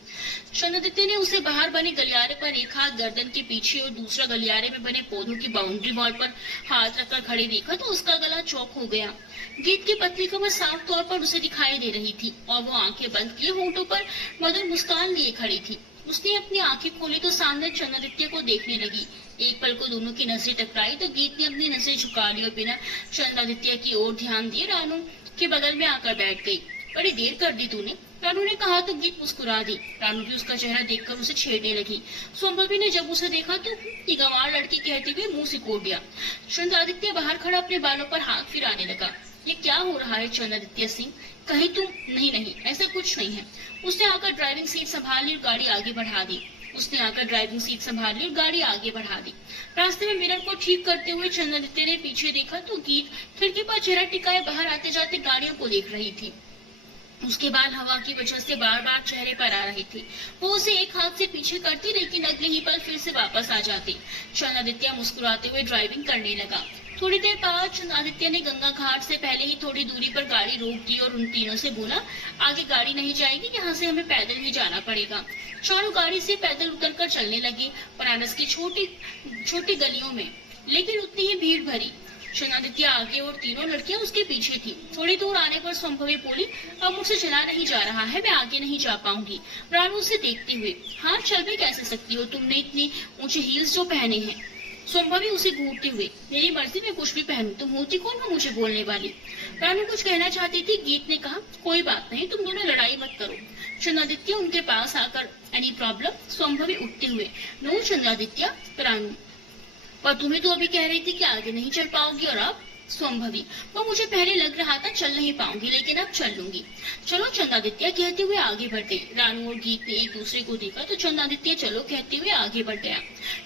चंद्रादित्य ने उसे बाहर बने गलियारे पर एक हाथ गर्दन के पीछे और दूसरा गलियारे में बने पौधों की बाउंड्री वॉल पर हाथ रखकर खड़े देखा तो उसका गला चौक हो गया। गीत की पतली कमर साफ तौर पर उसे दिखाई दे रही थी और वो आंखें बंद किए होंठों पर मधुर मुस्कान लिए खड़ी थी। उसने अपनी आंखें खोली तो सामने चंद्रादित्य को देखने लगी। एक पल को दोनों की नजरें टकराई तो गीत ने अपनी नजरें झुका ली और बिना चंद्रादित्य की ओर ध्यान दिए रानू के बगल में आकर बैठ गई। बड़ी देर कर दी तूने, रानू ने कहा तो गीत मुस्कुरा दी। रानू भी उसका चेहरा देखकर उसे छेड़ने लगी। संभवी ने जब उसे देखा तो ये गंवार लड़की कहते हुए मुंह सिकोड़ दिया। चंद्रादित्य बाहर खड़ा अपने बालों पर हाथ फिराने लगा। ये क्या हो रहा है चंद्रादित्य सिंह? कहीं तुम नहीं नहीं ऐसा कुछ नहीं है। उसने आकर ड्राइविंग सीट संभाल ली और गाड़ी आगे बढ़ा दी। रास्ते में मिरर को ठीक करते हुए चंद्रादित्य ने पीछे देखा तो गीत खिड़की पर चेहरा टिकाए बाहर आते जाते गाड़ियों को देख रही थी। उसके बाल हवा की वजह से बार बार चेहरे पर आ रहे थे। वो उसे एक हाथ से पीछे करती लेकिन अगले ही पल फिर से वापस आ जाती। चंद्रादित्य मुस्कुराते हुए ड्राइविंग करने लगा। थोड़ी देर बाद चंद्रादित्य ने गंगा घाट से पहले ही थोड़ी दूरी पर गाड़ी रोक दी और उन तीनों से बोला, आगे गाड़ी नहीं जाएगी, यहाँ से हमें पैदल ही जाना पड़ेगा। चारों गाड़ी से पैदल उतरकर चलने लगे बनारस की छोटी छोटी गलियों में, लेकिन उतनी ही भीड़ भरी। चंद्रादित्य आगे और तीनों लड़कियां उसके पीछे थी। थोड़ी दूर आने पर संभवी बोली, अब मुझसे चला नहीं जा रहा है, मैं आगे नहीं जा पाऊंगी। रानू उसे देखते हुए, हाँ चल भी कैसे सकती हो, तुमने इतनी ऊंचे हील्स जो पहने हैं। संभवी उसे घूरते हुए, मेरी मर्जी में कुछ भी पहनूं, तुम होती कौन हो मुझे बोलने वाली? रानू कुछ कहना चाहती थी। गीत ने कहा, कोई बात नहीं, तुम दोनों लड़ाई मत करो। चंद्रादित्य उनके पास आकर, एनी प्रॉब्लम? संभवी उठते हुए, नो चंद्रादित्य। रानू, पर तुम्हें तो अभी कह रही थी कि आगे नहीं चल पाओगी और अब? संभवी, वो मुझे पहले लग रहा था चल नहीं पाऊंगी, लेकिन अब चल लूंगी। चलो चंद्रादित्य कहते हुए आगे बढ़ गई। रानू और गीत ने एक दूसरे को देखा तो चंद्रादित्य चलो कहते हुए आगे बढ़ गया।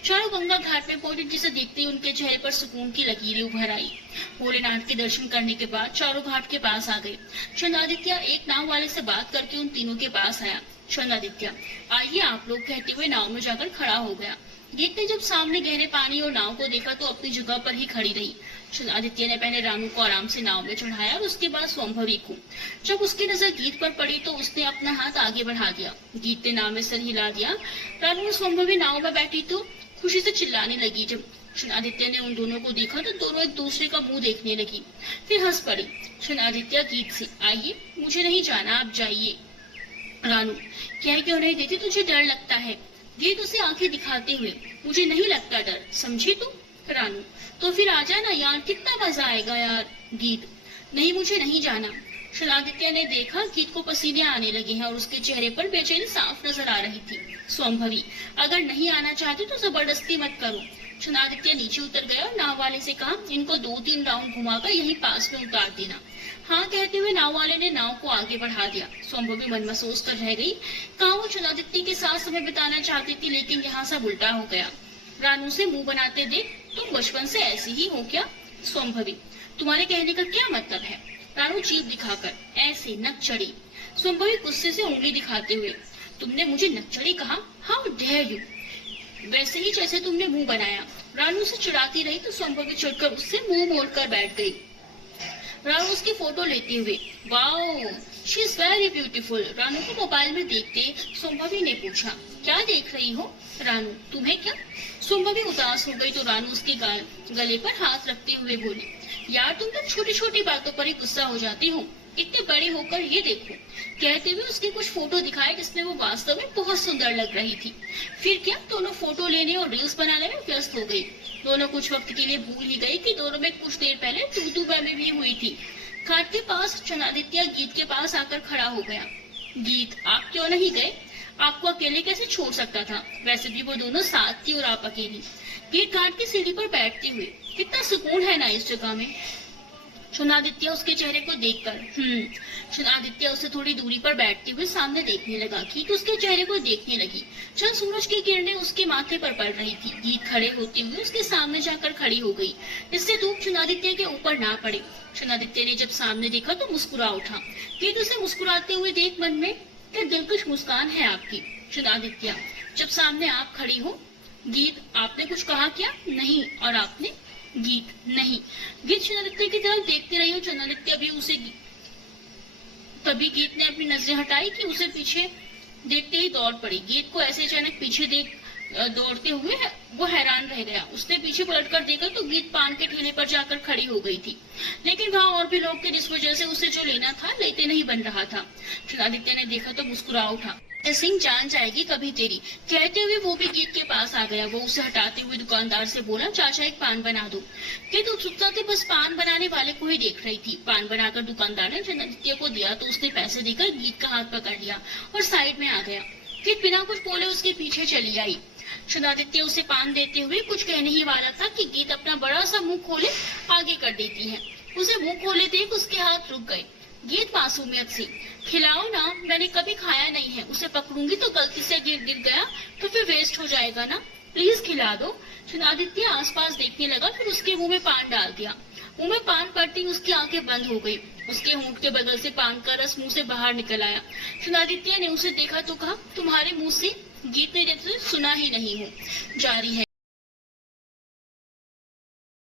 चारों गंगा घाट में पहुंचे जिसे देखते ही उनके चेहरे पर सुकून की लकीरें उभर आई। भोलेनाथ के दर्शन करने के बाद चारों घाट के पास आ गए। चंद्रादित्य एक नाव वाले से बात करके उन तीनों के पास आया। चंद्रादित्य, आइए आप लोग कहते हुए नाव में जाकर खड़ा हो गया। गीत ने जब सामने गहरे पानी और नाव को देखा तो अपनी जगह पर ही खड़ी रही। चंद्रादित्य ने पहले रानू को आराम से नाव में चढ़ाया और उसके बाद संभवी को। जब उसकी नजर गीत पर पड़ी तो उसने अपना हाथ आगे बढ़ा दिया। गीत ने नाव में सर हिला दिया। रानू और संभवी नाव में बैठी तो खुशी से चिल्लाने लगी। जब चंद्रादित्य ने उन दोनों को देखा तो दोनों एक दूसरे का मुंह देखने लगी, फिर हंस पड़ी। चंद्रादित्य गीत से, आइए, मुझे नहीं जाना, आप जाइए। रानू, कह क्यों नहीं देती, तुझे डर लगता है? गीत उसे आंखें दिखाते हुए, मुझे नहीं लगता डर, समझी तू? रानू, तो फिर आ जाना यार, कितना मजा आएगा यार। गीत, नहीं मुझे नहीं जाना। चंद्रादित्य ने देखा गीत को पसीने आने लगे हैं और उसके चेहरे पर बेचैनी साफ नजर आ रही थी। संभवी, अगर नहीं आना चाहती तो जबरदस्ती मत करो। चंद्रादित्य नीचे उतर गया और नाव वाले से कहा, इनको 2-3 राउंड घुमाकर यहीं पास में उतार देना। हाँ कहते हुए नाव वाले ने नाव को आगे बढ़ा दिया। संभवी मन महसूस कर रह गई। कहा वो चंद्रादित्य के साथ समय बिताना चाहती थी, लेकिन यहाँ सब उल्टा हो गया। रानू से मुंह बनाते देख, तुम बचपन से ऐसी ही हो क्या? संभवी, तुम्हारे कहने का क्या मतलब है? रानू जीभ दिखाकर, ऐसे नकचड़ी। संभवी गुस्से से उंगली दिखाते हुए, तुमने मुझे नकचड़ी कहा? How dare you! वैसे ही जैसे तुमने मुंह बनाया। रानू से चिढ़ाती रही तो संभवी चिढ़कर उससे मुंह मोड़कर बैठ गई। रानू उसकी फोटो लेते हुए, wow, she is very beautiful. Ranu को मोबाइल में देखते संभवी ने पूछा, क्या देख रही हो? रानू, तुम्हें क्या? संभवी उदास हो गई तो रानू उसके गले पर हाथ रखते हुए बोली, यार तुम तो छोटी छोटी बातों पर ही गुस्सा हो जाती हो। इतने बड़े होकर ये देखो। कहते हुए उसने कुछ फोटो दिखाए जिसमें वो वास्तव में बहुत सुंदर लग रही थी। फिर क्या, दोनों फोटो लेने और रील्स बनाने में व्यस्त हो गई। दोनों कुछ वक्त के लिए भूल ही गई कि दोनों में कुछ देर पहले तू बातें भी हुई थी। घाट के पास चंद्रादित्य गीत के पास आकर खड़ा हो गया। गीत, आप क्यों नहीं गए? आपको अकेले कैसे छोड़ सकता था? वैसे भी वो दोनों साथ थी और आप अकेली। गीत घाट की सीढ़ी पर बैठते हुए, कितना सुकून है ना इस जगह में। चुनादित्य उसके चेहरे को देखकर चुनादित्य उससे थोड़ी दूरी पर बैठते हुए सामने देखने लगा। गीत उसके चेहरे को देखने लगी। चंद सूरज की किरणें उसके माथे पर पड़ रही थी। गीत खड़े होते हुए उसके सामने जाकर खड़ी हो गई, इससे धूप चुनादित्य के ऊपर ना पड़े। चुनादित्य ने जब सामने देखा तो मुस्कुरा उठा। गीत उसे मुस्कुराते हुए देख मन में, क्या दिलकश मुस्कान है आपकी। चुनादित्य, जब सामने आप खड़ी हो। गीत, आपने कुछ कहा क्या? नहीं। और आपने? गीत, नहीं। गीत चंद्रादित्य की तरफ देखते रही और चंद्रादित्य भी उसे। तभी गीत ने अपनी नजरें हटाई कि उसे पीछे देखते ही दौड़ पड़ी। गीत को ऐसे अचानक पीछे देख दौड़ते हुए वो हैरान रह गया। उसने पीछे पलटकर देखा तो गीत पान के ठेले पर जाकर खड़ी हो गई थी, लेकिन वहां और भी लोग थे जिस वजह से उसे जो लेना था लेते नहीं बन रहा था। चंद्रादित्य ने देखा तो मुस्कुरा उठा। सिंह, जान जाएगी कभी तेरी। कहते हुए वो भी गीत के पास आ गया। वो उसे हटाते हुए दुकानदार से बोला, चाचा एक पान बना दो। गीत उत्सुकता से बस पान बनाने वाले को ही देख रही थी। पान बनाकर दुकानदार ने चंद्रादित्य को दिया तो उसने पैसे देकर गीत का हाथ पकड़ लिया और साइड में आ गया। गीत बिना कुछ बोले उसके पीछे चली आई। चंद्रादित्य उसे पान देते हुए कुछ कहने ही वाला था कि गीत अपना बड़ा सा मुंह खोले आगे कर देती है। उसे मुंह खोले देख उसके हाथ रुक गए। गीत मासूमियत से, खिलाओ ना, मैंने कभी खाया नहीं है। उसे पकड़ूंगी तो गलती से गिर गया तो फिर वेस्ट हो जाएगा ना, प्लीज खिला दो। चंद्रादित्य आसपास देखने लगा, फिर उसके मुंह में पान डाल दिया। मुंह में पान पड़ते ही उसकी आंखें बंद हो गई। उसके होंठ के बगल से पान का रस मुंह से बाहर निकल आया। चंद्रादित्य ने उसे देखा तो कहा, तुम्हारे मुंह से। गीत ने जैसे सुना ही नहीं हो। जारी है।